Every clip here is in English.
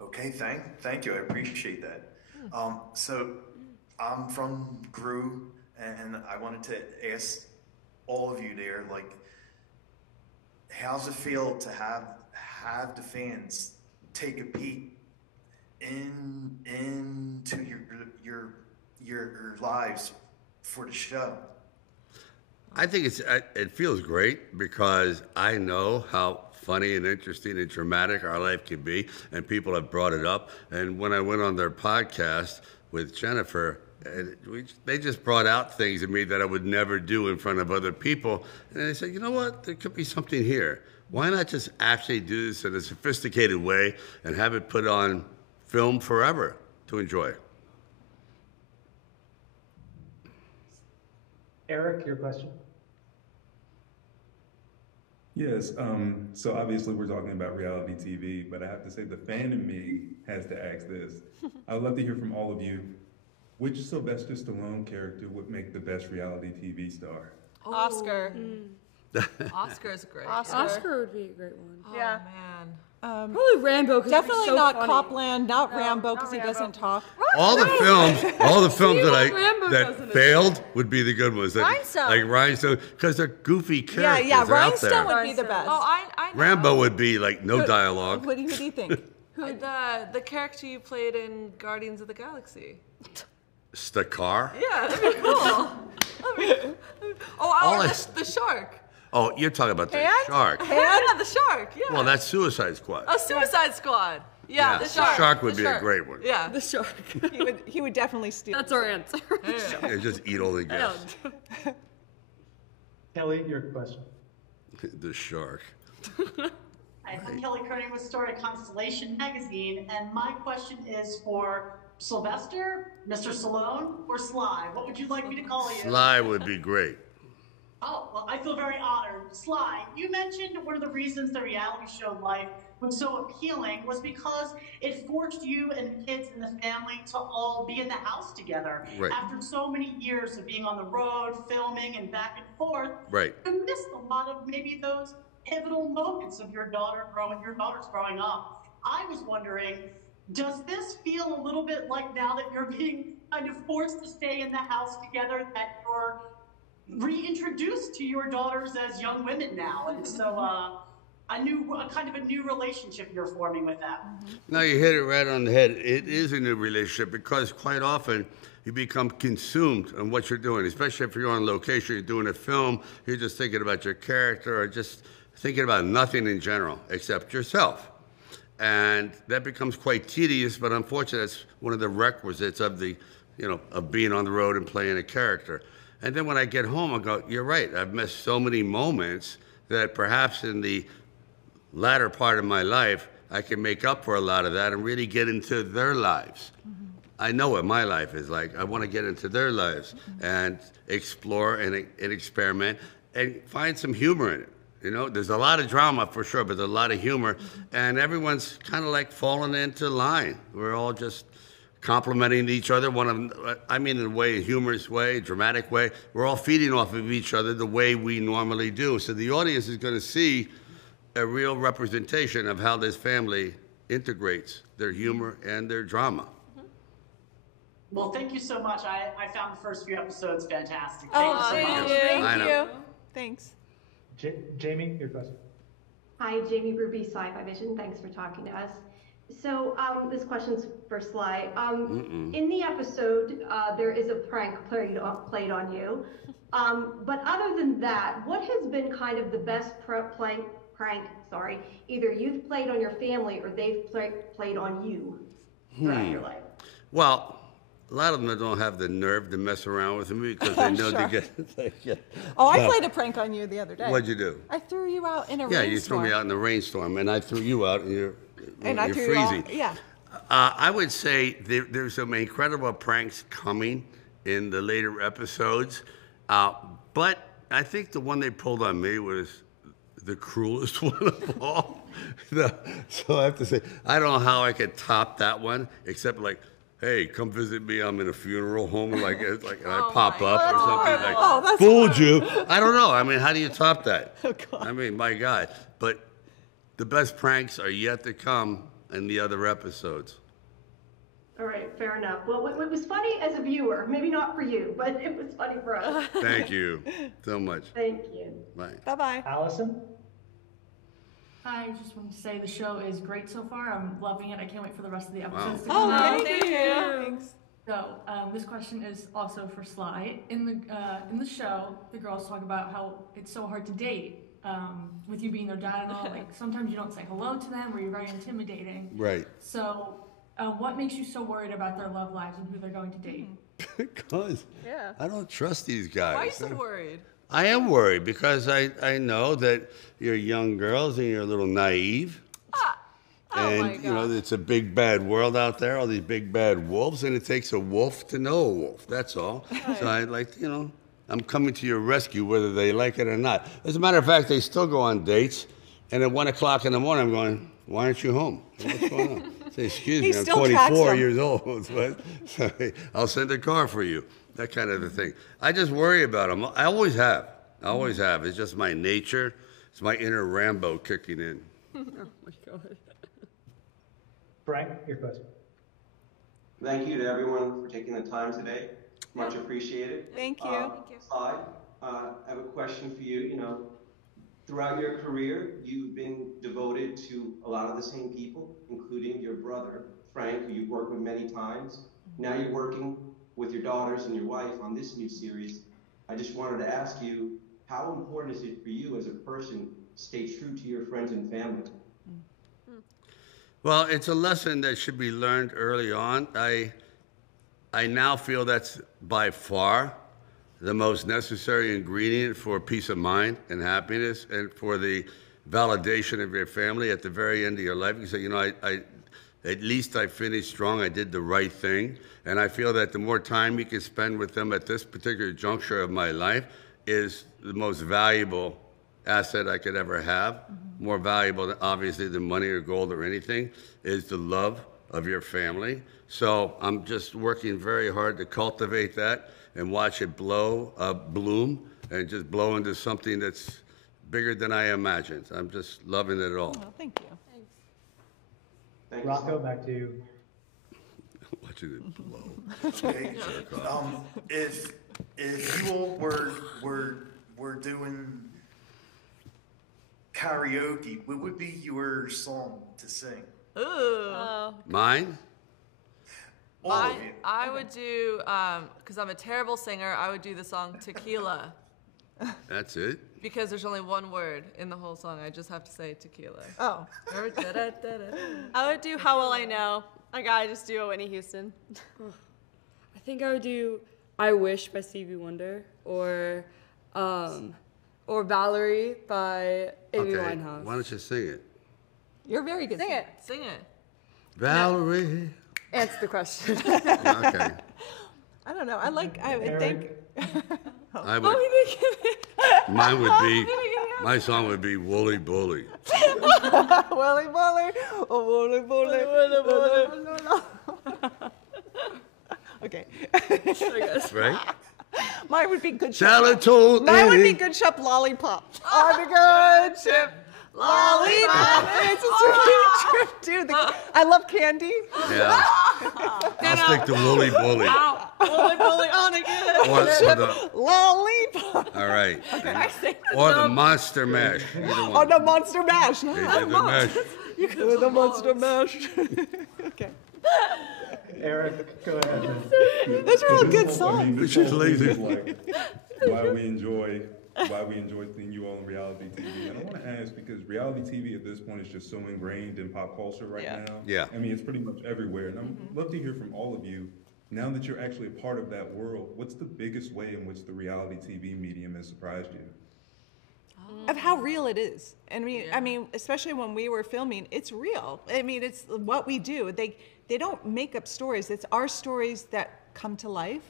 Okay, thank you. I appreciate that. So I'm from Gru, and I wanted to ask all of you there, like, how's it feel to have the fans take a peek into your your lives for the show? I think it feels great because I know how funny and interesting and dramatic our life can be, and people have brought it up. And when I went on their podcast with Jennifer, they just brought out things in me that I would never do in front of other people. And they said, you know what, there could be something here. Why not just actually do this in a sophisticated way and have it put on film forever to enjoy? Eric, your question. Yes, so obviously we're talking about reality TV, but I have to say the fan in me has to ask this. I would love to hear from all of you. Which Sylvester Stallone character would make the best reality TV star? Oscar. Oscar's great. Oscar would be a great one. Oh, yeah. man. Probably Rambo. Definitely so not funny. Copland, not Rambo because he doesn't talk. All the films Rambo that failed would be the good ones. Rhinestone. Like Rhinestone, because they're goofy characters. Yeah, They're out Rhinestone there. would be the best. Oh, I know. Rambo would be like no dialogue. What do you think? The character you played in Guardians of the Galaxy. Stakar? Yeah, that'd be cool. The shark. Oh, you're talking about the shark. Yeah, the shark. Yeah. Well, that's Suicide Squad. Oh, Suicide Squad. Yeah, the The shark. shark would The be a shark. great one. Yeah. The shark. He would definitely steal. That's our answer. Yeah, just eat all the guests. Kelly, your question. The shark. Hi, I'm Kelly Kearney with Story Constellation Magazine, and my question is for Sylvester, Mr. Stallone, or Sly? What would you like me to call you? Sly would be great. Oh, well, I feel very honored. Sly, you mentioned one of the reasons the reality show life was so appealing was because it forced you and the kids and the family to all be in the house together. Right. After so many years of being on the road, filming, and back and forth, Right. you missed a lot of maybe those pivotal moments of your daughter's growing up. I was wondering, does this feel a little bit like now that you're being kind of forced to stay in the house together, that you're reintroduced to your daughters as young women now, and so a kind of a new relationship you're forming with them? No, you hit it right on the head. It is a new relationship because quite often you become consumed on what you're doing, especially if you're on location, you're doing a film, you're just thinking about your character or just thinking about nothing in general except yourself. And that becomes quite tedious, but unfortunately, that's one of the requisites of of being on the road and playing a character. And then when I get home, I go, you're right, I've missed so many moments that perhaps in the latter part of my life, I can make up for a lot of that and really get into their lives. Mm-hmm. I know what my life is like. I want to get into their lives and explore and experiment and find some humor in it. You know, there's a lot of drama for sure, but there's a lot of humor. And everyone's kind of like falling into line. We're all just complimenting each other. In a way, a humorous way, a dramatic way. We're all feeding off of each other the way we normally do. So the audience is going to see a real representation of how this family integrates their humor and their drama. Well, thank you so much. I found the first few episodes fantastic. Thank you. Thanks. Jamie, your question. Hi, Jamie Ruby, Sci-Fi Vision. Thanks for talking to us. So this question's for Sly. In the episode, there is a prank played on you. But other than that, what has been kind of the best prank, either you've played on your family or they've played on you throughout your life? Well, a lot of them don't have the nerve to mess around with me because they know they get. Oh, I played a prank on you the other day. What'd you do? I threw you out in a rainstorm. Yeah, you threw me out in a rainstorm, and I threw you out, and you're threw freezing. You out, yeah. I would say there's some incredible pranks coming in the later episodes, but I think the one they pulled on me was the cruelest one of all. So I have to say, I don't know how I could top that one, except like, hey, come visit me. I'm in a funeral home, and I pop up or something fooled you. I don't know. I mean, how do you top that? Oh, God. I mean, my God. But the best pranks are yet to come in the other episodes. All right, fair enough. Well, it was funny as a viewer, maybe not for you, but it was funny for us. Thank you so much. Thank you. Bye. Bye-bye. Allison? Hi, I just wanted to say the show is great so far. I'm loving it. I can't wait for the rest of the Wow. episodes to come out. Thank you. Thanks. So, this question is also for Sly. In the show, the girls talk about how it's so hard to date. With you being their dad and all, like sometimes you don't say hello to them, or you're very intimidating. Right. So, what makes you so worried about their love lives and who they're going to date? Because Yeah. I don't trust these guys. Why are you so worried? I am worried because I know that you're young girls and you're a little naive. And, my you know, God. it's a big bad world out there, all these big bad wolves, and it takes a wolf to know a wolf. That's all. So I like, you know, I'm coming to your rescue whether they like it or not. As a matter of fact, they still go on dates, and at 1 o'clock in the morning, I'm going, why aren't you home? What's going on? I say, excuse me, I'm still tracks 24 them. years old. But, sorry, I'll send a car for you. That kind of a thing. I just worry about them. I always have. I always have. It's just my nature. It's my inner Rambo kicking in. Oh my God. Frank, your question. Thank you to everyone for taking the time today. Much appreciated. Thank you. Sly, I have a question for you. You know, throughout your career, you've been devoted to a lot of the same people, including your brother, Frank, who you've worked with many times. Now you're working with your daughters and your wife on this new series. I just wanted to ask you, how important is it for you as a person to stay true to your friends and family? Well, it's a lesson that should be learned early on. I now feel that's by far the most necessary ingredient for peace of mind and happiness and for the validation of your family at the very end of your life. You say, you know, at least I finished strong. I did the right thing. And I feel that the more time you can spend with them at this particular juncture of my life is the most valuable asset I could ever have. More valuable, obviously, than money or gold or anything, is the love of your family. So I'm just working very hard to cultivate that and watch it bloom, and just blow into something that's bigger than I imagined. I'm just loving it all. Well, thank you. Thank you, Rocco, Sly. back to you. Watching it blow. Okay. If you all were doing karaoke, what would be your song to sing? Ooh. Mine? All of you. I would do, because I'm a terrible singer, I would do the song Tequila. That's it? Because there's only one word in the whole song. I just have to say tequila. Oh. Or da-da-da-da-da. I would do How Will I Know. I gotta just do a Whitney Houston. I think I would do I Wish by Stevie Wonder or Valerie by Amy Okay. Winehouse. Why don't you sing it? You're very good. Sing it. Sing it. Valerie. Answer the question. Okay. I don't know. I would think. I would, mine would be, my song would be Wooly Bully. Wooly, wooly, oh, wooly, wooly. Okay. Right? Mine would be good Tell shop. it to Mine would be Eddie. good shop lollipop. On a good ship. Lollipop. It's a sweet trip, dude. I love candy. Yeah. I'll stick to Wooly Bully. Bully, bully, on again. Or the, Lollipop. all right. Or the Monster Mash. Either Oh, one. the Monster Mash. They did the mash. You can do the Monster Mash. Okay. Eric, go ahead. Those are all good I songs. mean, this She's whole lazy. thing is like why we enjoy seeing you all in reality TV. And I want to ask, because reality TV at this point is just so ingrained in pop culture right Yeah. now. Yeah. I mean, it's pretty much everywhere. And I'd love to hear from all of you, now that you're actually a part of that world, what's the biggest way in which the reality TV medium has surprised you? Of how real it is. I mean, especially when we were filming, it's real. I mean, it's what we do. They don't make up stories. It's our stories that come to life.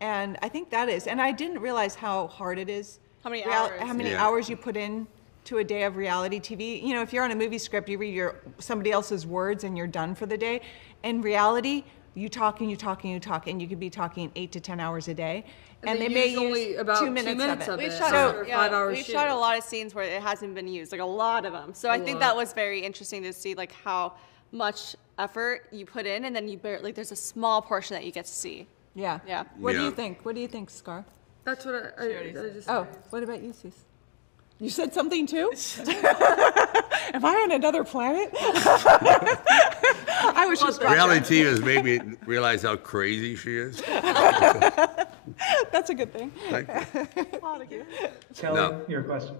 And I think that is. And I didn't realize how hard it is. How many hours? How many Yeah. hours you put in to a day of reality TV. You know, if you're on a movie script, you read somebody else's words and you're done for the day. In reality, you talk and you talk and you talk, and you could be talking 8 to 10 hours a day. And they may only use about 2 minutes, of it. We've it. shot, So- a, or 5 hours we've shoot. shot a lot of scenes where it hasn't been used, like a lot of them. So I think that was very interesting to see, like how much effort you put in, and then you like there's a small portion that you get to see. Yeah. Yeah. What do you think? What do you think, Scar? That's what I just Oh, what about you, Cease? You said something too? Am I on another planet? I was just Reality TV has made me realize how crazy she is. That's a good thing. Thank you. Kelly, No. your question.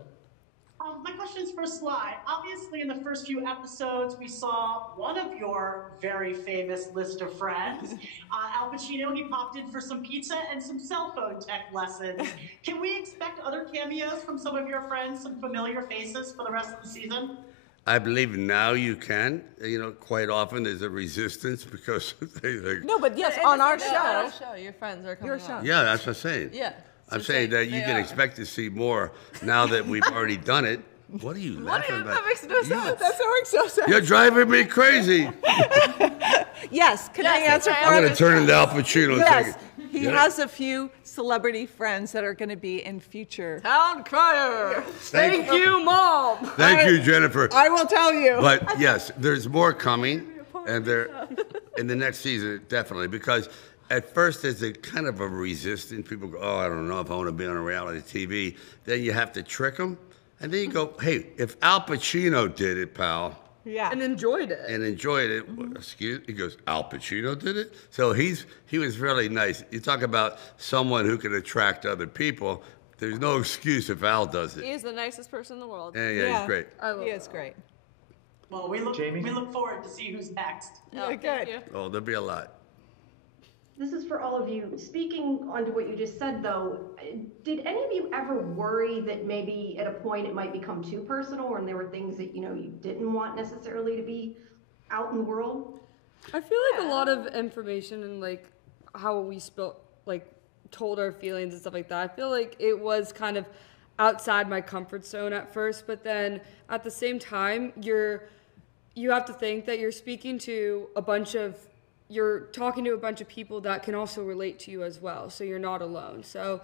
My question is for Sly. Obviously, in the first few episodes, we saw one of your very famous list of friends, Al Pacino. He popped in for some pizza and some cell phone tech lessons. Can we expect other cameos from some of your friends, some familiar faces for the rest of the season? I believe now you can. Quite often there's a resistance because they think. No, but yes, on our show. Your friends are coming Your show. on. Yeah, that's what I'm saying. Yeah. I'm saying that you can expect to see more now that we've already done it. What are you laughing about? That makes no sense. That's what makes no sense. You're driving me crazy. Yes, can I answer for I'm going him? to turn into Al Pacino. Yes, he Yeah. has a few celebrity friends that are going to be in future. Town crier. Thank you, Mom. Thank you, Jennifer. I will tell you. But yes, there's more coming, and there in the next season definitely, because at first there's a kind of a resistance. People go, "Oh, I don't know if I want to be on a reality TV." Then you have to trick them, and then you go, "Hey, if Al Pacino did it, pal." Yeah. And enjoyed it. And enjoyed it. He goes, Al Pacino did it? So he was really nice. You talk about someone who can attract other people. There's no excuse if Al does it. He is the nicest person in the world. Yeah, he's great. He is great. Well, we look forward to see who's next. Oh, good. Oh, there'll be a lot. This is for all of you. Speaking onto what you just said, though, did any of you ever worry that maybe at a point it might become too personal, and there were things that you didn't want necessarily to be out in the world? I feel like a lot of information and like how we told our feelings and stuff like that. I feel like it was kind of outside my comfort zone at first, but then at the same time, you have to think that you're talking to a bunch of people that can also relate to you as well, so you're not alone. So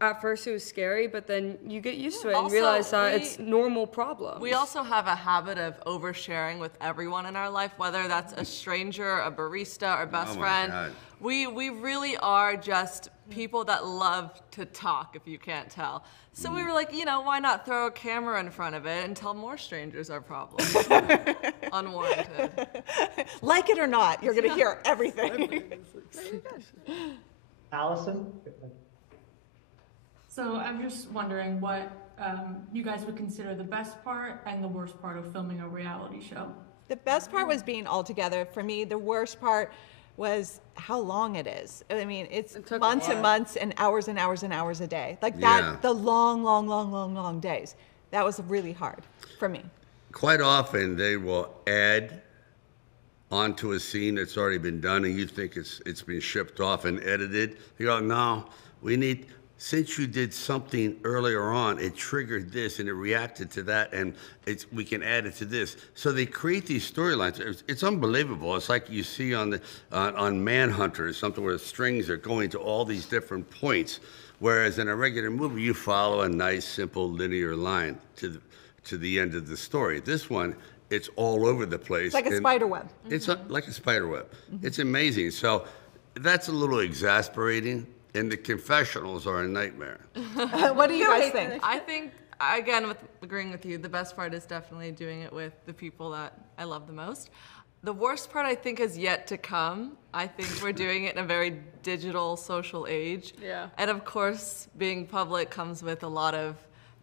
at first it was scary, but then you get used to it and Also, realize that it's normal problem. We also have a habit of oversharing with everyone in our life, whether that's a stranger, a barista, our best Oh my friend. God. We really are just people that love to talk, if you can't tell. So we were like, why not throw a camera in front of it and tell more strangers our problems? Unwarranted. Like it or not, you're going to hear everything. Allison? So I'm just wondering what you guys would consider the best part and the worst part of filming a reality show. The best part was being all together. For me, the worst part was how long it is. I mean, it's months and months and hours and hours and hours a day. Like that, Yeah. the long days. That was really hard for me. Quite often they will add onto a scene that's already been done, and you think it's been shipped off and edited. You go, no, since you did something earlier on, it triggered this and it reacted to that, and we can add it to this. So they create these storylines. It's unbelievable. It's like you see on Manhunter or something where the strings are going to all these different points, whereas in a regular movie you follow a nice, simple, linear line to the end of the story. This one, it's all over the place. It's like a spider web. It's like a spider web. It's amazing. So that's a little exasperating. And the confessionals are a nightmare. What do you guys think? I think, again, agreeing with you, the best part is definitely doing it with the people that I love the most. The worst part, I think, is yet to come. I think we're doing it in a very digital, social age. Yeah. And of course, being public comes with a lot of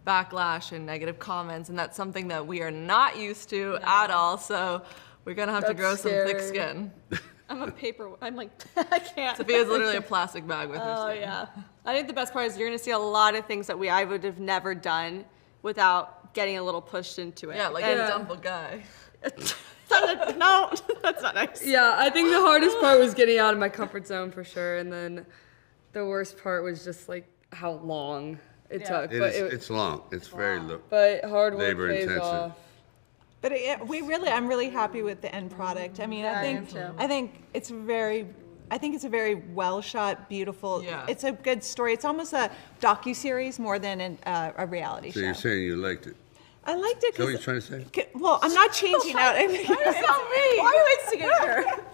backlash and negative comments, and that's something that we are not used to at all. So we're gonna have to grow some thick skin. I'm like, I can't. Sophia's literally a plastic bag with her. Oh, skin. yeah. I think the best part is you're going to see a lot of things that I would have never done without getting a little pushed into it. Yeah, like a dumb guy. No, that's not nice. Yeah, I think the hardest part was getting out of my comfort zone for sure, and then the worst part was just like how long it took. It's long. It's very But hard work labor pays intensive. off. But I'm really happy with the end product. I mean, I think it's a very well shot, beautiful. Yeah. It's a good story. It's almost a docuseries more than a reality So show. you're saying you liked it? I liked it Is that what because you're trying to say? well, I'm not changing out. I mean, Why are you